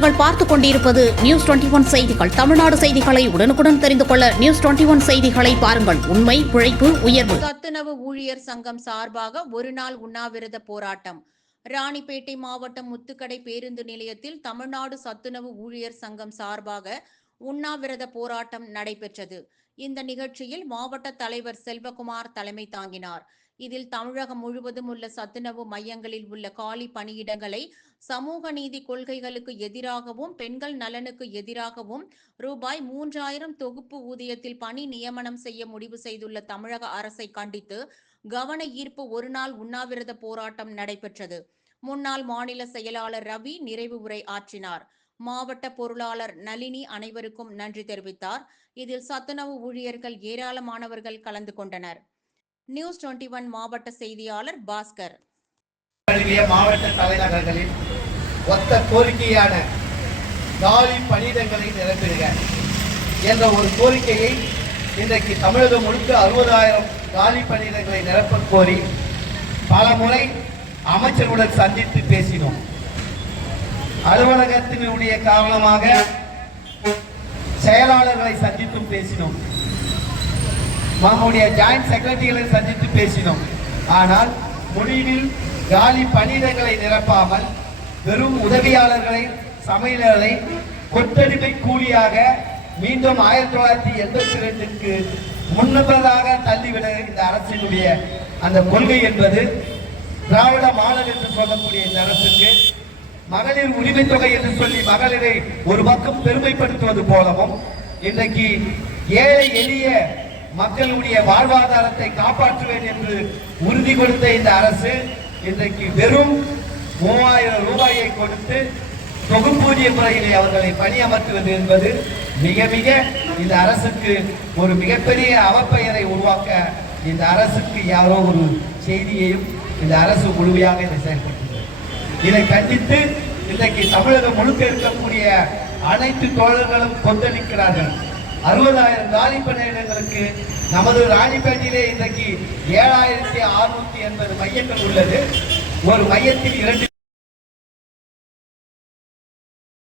நீங்கள் பார்த்துக் கொண்டிருப்பது நியூஸ் 21 செய்திகள். தமிழ்நாடு செய்திகளை உடனுக்குடன் தெரிந்து கொள்ள நியூஸ் 21 செய்திகளை பாருங்கள். உண்மை, உழைப்பு, உயர்வு. சத்துணவு ஊழியர் சங்கம் சார்பாக ஒருநாள் உண்ணாவிரத போராட்டம். ராணிப்பேட்டை மாவட்டம் முத்துக்கடை பேருந்து நிலையத்தில் தமிழ்நாடு சத்துணவு ஊழியர் சங்கம் சார்பாக உண்ணாவிரத போராட்டம் நடைபெற்றது. இந்த நிகழ்ச்சியில் மாவட்ட தலைவர் செல்வகுமார் தலைமை தாங்கினார். இதில் தமிழகம் முழுவதும் உள்ள சத்துணவு மையங்களில் உள்ள காலி பணியிடங்களை சமூக நீதி கொள்கைகளுக்கு எதிராகவும் பெண்கள் நலனுக்கு எதிராகவும் ரூபாய் 3000 தொகுப்பு ஊதியத்தில் பணி நியமனம் செய்ய முடிவு செய்துள்ள தமிழக அரசை கண்டித்து கவன ஈர்ப்பு ஒருநாள் உண்ணாவிரத போராட்டம் நடைபெற்றது. முன்னாள் மாநில செயலாளர் ரவி நிறைவு உரை ஆற்றினார். மாவட்ட பொருளாளர் நளினி அனைவருக்கும் நன்றி தெரிவித்தார். இதில் சத்துணவு ஊழியர்கள் ஏராளமானவர்கள் கலந்து கொண்டனர். நியூஸ் 21 மாவட்ட செய்தியாளர் பாஸ்கர். மாவட்ட தலைநகர்களில் ஒத்த கோரிக்கையான காலி பணியிடங்களை நிரப்பிடுக என்ற ஒரு கோரிக்கையை இன்றைக்கு தமிழகம் முழுக்க 60,000 காலி பணியிடங்களை நிரப்ப கோரி பல முறை அமைச்சருடன் சந்தித்து பேசினோம். அலுவலகத்தினுடைய காரணமாக செயலாளர்களை சந்தித்தும் பேசினோம். நம்முடைய ஜாயிண்ட் செக்ரட்டரிகளை சந்தித்து பேசினோம். ஆனால் முடிவில் காலி பணியிடங்களை நிரப்பாமல் வெறும் உதவியாளர்களை, சமையலர்களை கொத்தடிமை கூலியாக மீண்டும் 1982க்கு முன்னதாக தள்ளிவிட இந்த அரசினுடைய அந்த கொள்கை என்பது திராவிட மாடல் என்று சொல்லக்கூடிய இந்த அரசுக்கு மகளிர் உரிமை தொகை என்று சொல்லி மகளிரை ஒரு பக்கம் பெருமைப்படுத்துவது போலவும் இன்றைக்கு ஏழை எளிய மக்களுடைய வாழ்வாதாரத்தை காப்பாற்றுவேன் என்று உறுதி கொடுத்த இந்த அரசு இன்றைக்கு வெறும் 3000 ரூபாயை கொடுத்து தொகுப்பூதிய முறையிலே அவர்களை பணியமர்த்துவது என்பது மிக மிக இந்த அரசுக்கு ஒரு மிகப்பெரிய அவப்பெயரை உருவாக்க இந்த அரசுக்கு யாரோ ஒரு செய்தியையும் இந்த அரசு முழுமையாக இதை செயல்படுத்துகிறது. இதை கண்டித்து இன்றைக்கு தமிழகம் முழுக்க இருக்கக்கூடிய அனைத்து தோழர்களும் கொந்தளிக்கிறார்கள். 60,000 காலி பணியிடங்களுக்கு நமது ராணிப்பேட்டையிலே இன்றைக்கு 7,680 மையங்கள் உள்ளது. ஒரு மையத்தில் 2